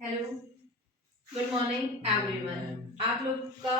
Hello, good morning everyone. आप लोग का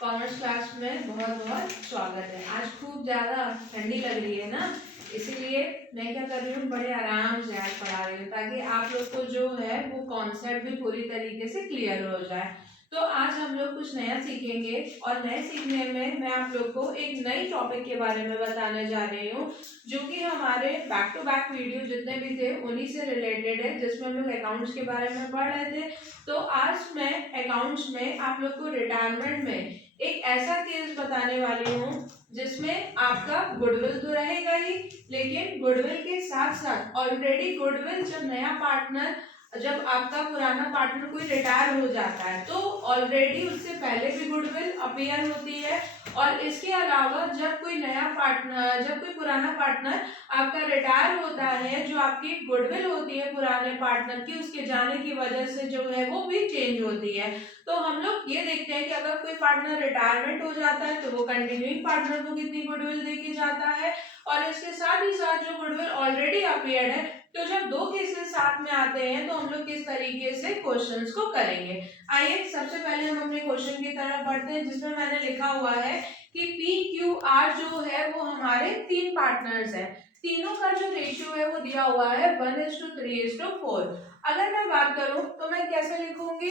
कॉमर्स क्लास में बहुत बहुत स्वागत है। आज खूब ज़्यादा ठंडी लग रही है ना, इसीलिए मैं क्या कर रही हूँ, बड़े आराम से आज पढ़ा रही हूँ ताकि आप लोग को जो है वो कॉन्सेप्ट भी पूरी तरीके से क्लियर हो जाए। तो आज हम लोग कुछ नया सीखेंगे और नए सीखने में मैं आप लोग को एक नई टॉपिक के बारे में बताने जा रही हूँ जो कि हमारे बैक टू बैक वीडियो जितने भी थे उन्हीं से रिलेटेड है, जिसमें हम लोग अकाउंट्स के बारे में पढ़ रहे थे। तो आज मैं अकाउंट्स में आप लोग को रिटायरमेंट में एक ऐसा केस बताने वाली हूँ जिसमें आपका गुडविल तो रहेगा ही, लेकिन गुडविल के साथ साथ ऑलरेडी गुडविल जब नया पार्टनर, जब आपका पुराना पार्टनर कोई रिटायर हो जाता है तो ऑलरेडी उससे पहले भी गुडविल अपीयर होती है। और इसके अलावा जब कोई नया पार्टनर, जब कोई पुराना पार्टनर आपका रिटायर होता है, जो आपकी गुडविल होती है पुराने पार्टनर की, उसके जाने की वजह से जो है वो भी चेंज होती है। तो हम लोग ये देखते हैं कि अगर कोई पार्टनर रिटायरमेंट हो जाता है तो वो कंटिन्यूइंग पार्टनर को कितनी गुडविल देके जाता है, और इसके साथ ही साथ जो गुडविल ऑलरेडी अपीयर्ड है, तो जब दो केसेस साथ में आते हैं तो हम लोग किस तरीके से क्वेश्चंस को करेंगे। आइए सबसे पहले हम अपने क्वेश्चन की तरफ बढ़ते हैं, जिसमें मैंने लिखा हुआ है कि पी क्यू आर जो है वो हमारे तीन पार्टनर्स है, तीनों का जो रेशियो है वो दिया हुआ है 1:3:4। अगर मैं बात करूं तो मैं कैसे लिखूंगी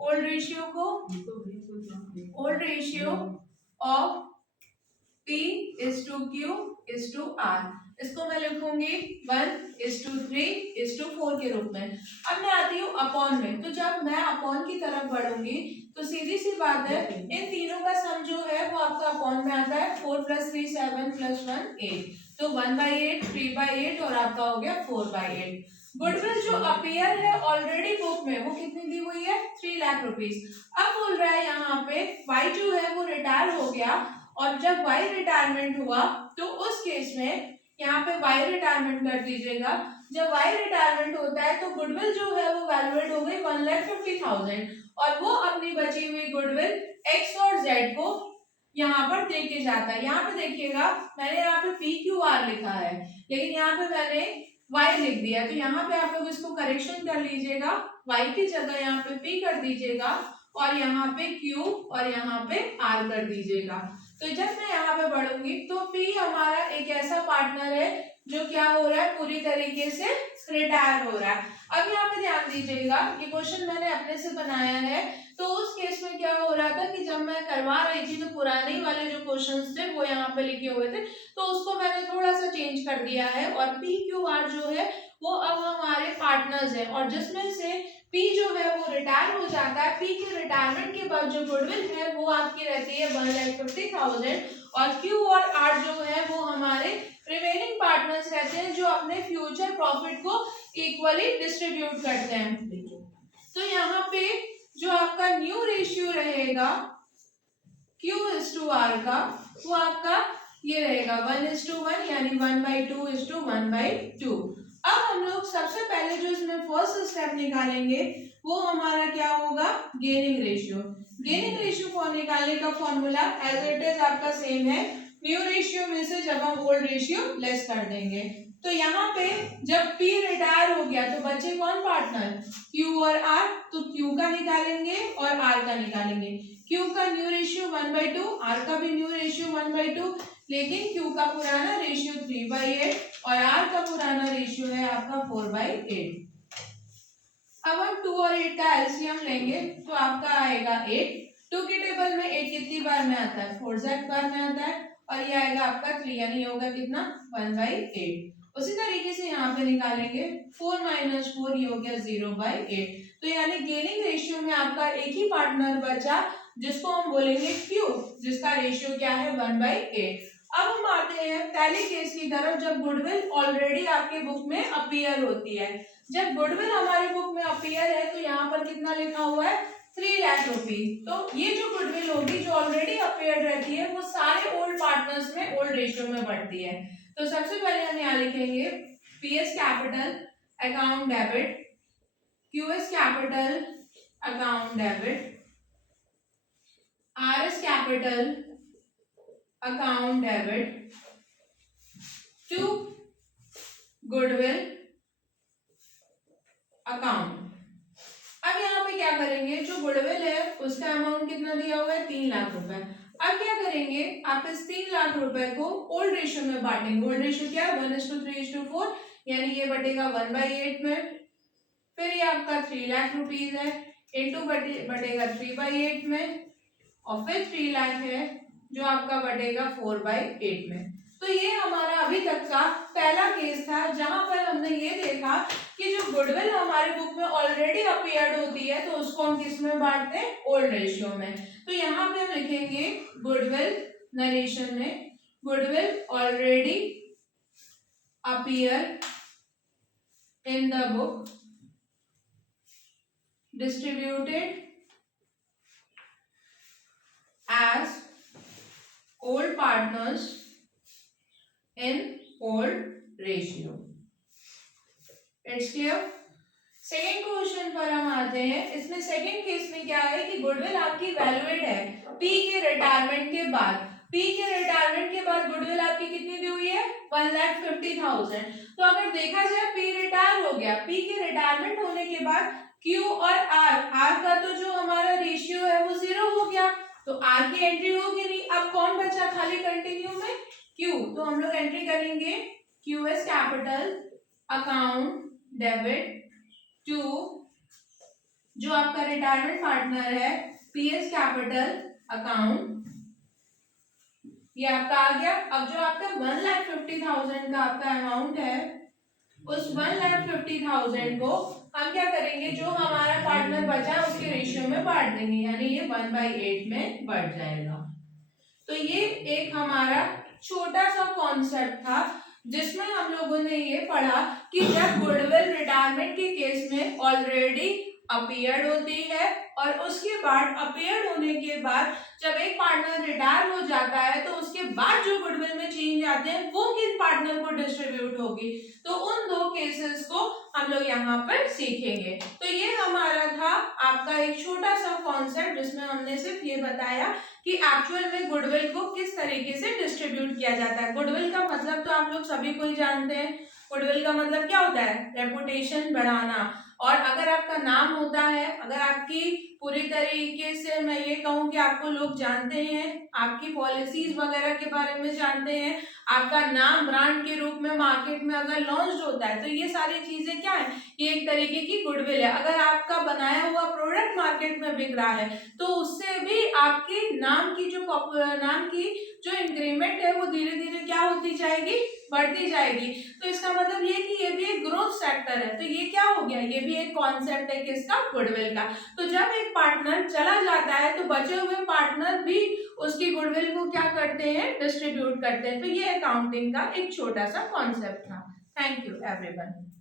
ओल्ड रेशियो को, old ratio of P is to Q is to R, इसको मैं लिखूंगी 1:3:4 के रूप में। अब मैं आती हूँ अपॉन में, तो जब मैं अपॉन की तरफ बढ़ूंगी तो सीधी सी बात है, इन तीनों का सम जो है वो आपका अपॉन में आता है 4 + 3 7 + 1 8, तो 1/8 3/8 और आपका हो गया 4/8। गुडविल जो अपीयर है ऑलरेडी बुक में वो कितनी दी हुई है 3 लाख रुपीज। अब बोल रहा है यहाँ पे वाई जो है वो रिटायर हो गया, और जब वाई रिटायरमेंट हुआ तो उस केस में यहाँ पे वाई रिटायरमेंट कर दीजिएगा। जब वाई रिटायरमेंट होता है तो गुडविल जो है वो वैल्यूएट हो गई 1,50,000, और वो अपनी बची हुई गुडविल एक्स और जेड को यहाँ पर दे के जाता है। यहाँ पे देखिएगा मैंने यहाँ पे पी क्यू आर लिखा है, लेकिन यहाँ पे मैंने वाई लिख दिया, तो यहाँ पे आप लोग इसको करेक्शन कर लीजिएगा, वाई की जगह यहाँ पे पी कर दीजिएगा और यहाँ पे Q और यहाँ पे R कर दीजिएगा। तो जब मैं यहाँ पे बढ़ूंगी तो P हमारा एक ऐसा पार्टनर है जो क्या हो रहा है, पूरी तरीके से रिटायर हो रहा है। अब यहाँ पे ध्यान दीजिएगा, ये क्वेश्चन मैंने अपने से बनाया है, तो उस केस में क्या हो रहा था कि जब मैं करवा रही थी तो पुराने वाले जो क्वेश्चंस थे वो यहाँ पे लिखे हुए थे, तो उसको मैंने थोड़ा सा चेंज कर दिया है, और पी क्यू आर जो है वो अब हमारे पार्टनर्स हैं, और जिसमें से पी जो है वो रिटायर हो जाता है। पी के रिटायरमेंट के बाद जो गुडविल है वो आपकी रहती है 1,50,000, और क्यू और आर जो है वो हमारे रिमेनिंग पार्टनर्स रहते हैं जो अपने फ्यूचर प्रॉफिट को इक्वली डिस्ट्रीब्यूट करते हैं। तो यहाँ पे जो आपका न्यू रेशियो रहेगा Q/R का, वो आपका ये रहेगा 1:1, यानी 1/2:1/2। अब हम लोग सबसे पहले जो इसमें फर्स्ट स्टेप निकालेंगे वो हमारा क्या होगा, गेनिंग रेशियो। गेनिंग रेशियो को निकालने का फॉर्मूला एज इट इज आपका सेम है, न्यू रेशियो में से जब हम ओल्ड रेशियो लेस कर देंगे। तो यहाँ पे जब P रिटायर हो गया तो बचे कौन पार्टनर, Q और R, तो Q का निकालेंगे और R का निकालेंगे। Q का न्यू रेशियो 1/2, R का भी न्यू रेशियो 1/2, लेकिन Q का पुराना रेशियो 3/8 और R का पुराना रेशियो है आपका 4/8। अब हम 2 और 8 का एलसीएम लेंगे तो आपका आएगा 8। 2 के टेबल में 8 कितनी बार में आता है, 4z बार में आता है, और ये आएगा आपका 3, यानी होगा कितना 1/8। उसी तरीके से यहाँ पे निकालेंगे 4 - 4, ये हो गया 0/8। तो यानी गेनिंग रेशियो में आपका एक ही पार्टनर बचा जिसको हम बोलेंगे Q, जिसका रेशियो क्या है 1/8। अब हम आते हैं पहले केस की तरफ, जब गुडविल ऑलरेडी आपके बुक में अपीयर होती है। जब गुडविल हमारे बुक में अपीयर है तो यहाँ पर कितना लिखा हुआ है 3 लाख रुपीज। तो ये जो गुडविल होगी जो ऑलरेडी अपीयर रहती है वो सारे ओल्ड पार्टनर्स में ओल्ड रेशियो में बढ़ती है। तो सबसे पहले हम यहाँ लिखेंगे PS capital account debit, QS capital account debit, RS capital account debit to goodwill account. करेंगे, जो गुडविल है उसका अमाउंट कितना दिया हुआ है 3 लाख रुपए। अब क्या करेंगे, आप इस 3 लाख रुपए को ओल्ड रेशियो में बांटेंगे। ओल्ड रेशियो क्या है 1:3:4, यानी ये बटेगा 1/8 में। फिर ये आपका 3 लाख रुपीज है, इंटू बटेगा 3/8 में, और फिर 3 लाख है जो आपका बटेगा 4/8 में। तो ये हमारा अभी तक का पहला केस था, जहां पर हमने ये देखा कि जो गुडविल हमारे बुक में ऑलरेडी अपीयर्ड होती है तो उसको हम किस में बांटते हैं, ओल्ड रेशियो में। तो यहाँ पे हम लिखेंगे गुडविल नरेशन में, goodwill already appear in the book distributed as old partners in old ratio. It's clear? Second question पर हम आते हैं। इसमें सेकेंड केस में क्या है कि गुडविल आपकी वैल्यूएड है पी के रिटायरमेंट के बाद। पी के रिटायरमेंट के बाद गुडविल आपकी कितनी दी हुई है 1,50,000। तो अगर देखा जाए पी रिटायर हो गया, पी के रिटायरमेंट होने के बाद क्यू और आर का तो जो हमारा रेशियो है वो 0 हो गया, तो आर की एंट्री होगी नहीं। अब कौन बचा खाली कंटिन्यू में, क्यू। तो हम लोग एंट्री करेंगे Q S capital account debit to जो आपका रिटायरमेंट पार्टनर है पी एस कैपिटल अकाउंट, ये आपका आ गया। अब जो आपका 1,50,000 का आपका अमाउंट है, उस 1,50,000 को हम क्या करेंगे, जो हमारा पार्टनर बचा उसके रेशियो में बांट देंगे, यानी ये 1/8 में बढ़ जाएगा। तो ये एक हमारा छोटा सा कॉन्सेप्ट था जिसमें हम लोगों ने ये पढ़ा कि जब गुडविल रिटायरमेंट के केस में ऑलरेडी अपीयर्ड होती है और उसके बाद अपीयर्ड होने के बाद जब एक पार्टनर रिटायर हो जाता है तो उसके बाद जो गुडविल में चेंज आते हैं वो किन पार्टनर को डिस्ट्रीब्यूट होगी। तो उन दो केसेस को हम लोग यहाँ पर सीखेंगे। तो ये हमारा था आपका एक छोटा सा कॉन्सेप्ट जिसमें हमने सिर्फ ये बताया कि एक्चुअल में गुडविल को किस तरीके से डिस्ट्रीब्यूट किया जाता है। गुडविल का मतलब तो आप लोग सभी को ही जानते हैं। गुडविल का मतलब क्या होता है, रेपुटेशन बढ़ाना। और अगर आपका नाम होता है, अगर आपकी पूरी तरीके से मैं ये कहूँ कि आपको लोग जानते हैं, आपकी पॉलिसीज वगैरह के बारे में जानते हैं, आपका नाम ब्रांड के रूप में मार्केट में अगर लॉन्च होता है, तो ये सारी चीजें क्या है, ये एक तरीके की गुडविल है। अगर आपका बनाया हुआ प्रोडक्ट मार्केट में बिक रहा है तो उससे भी आपके नाम की जो इंक्रीमेंट है वो धीरे धीरे क्या होती जाएगी, बढ़ती जाएगी। तो इसका मतलब ये कि ये भी एक ग्रोथ सेक्टर है। तो ये क्या हो गया, ये भी एक कॉन्सेप्ट है किसका, गुडविल का। तो जब एक पार्टनर चला जाता है तो बचे हुए पार्टनर भी उसकी गुडविल को क्या करते हैं, डिस्ट्रीब्यूट करते हैं। तो ये अकाउंटिंग का एक छोटा सा कॉन्सेप्ट था। Thank you everyone.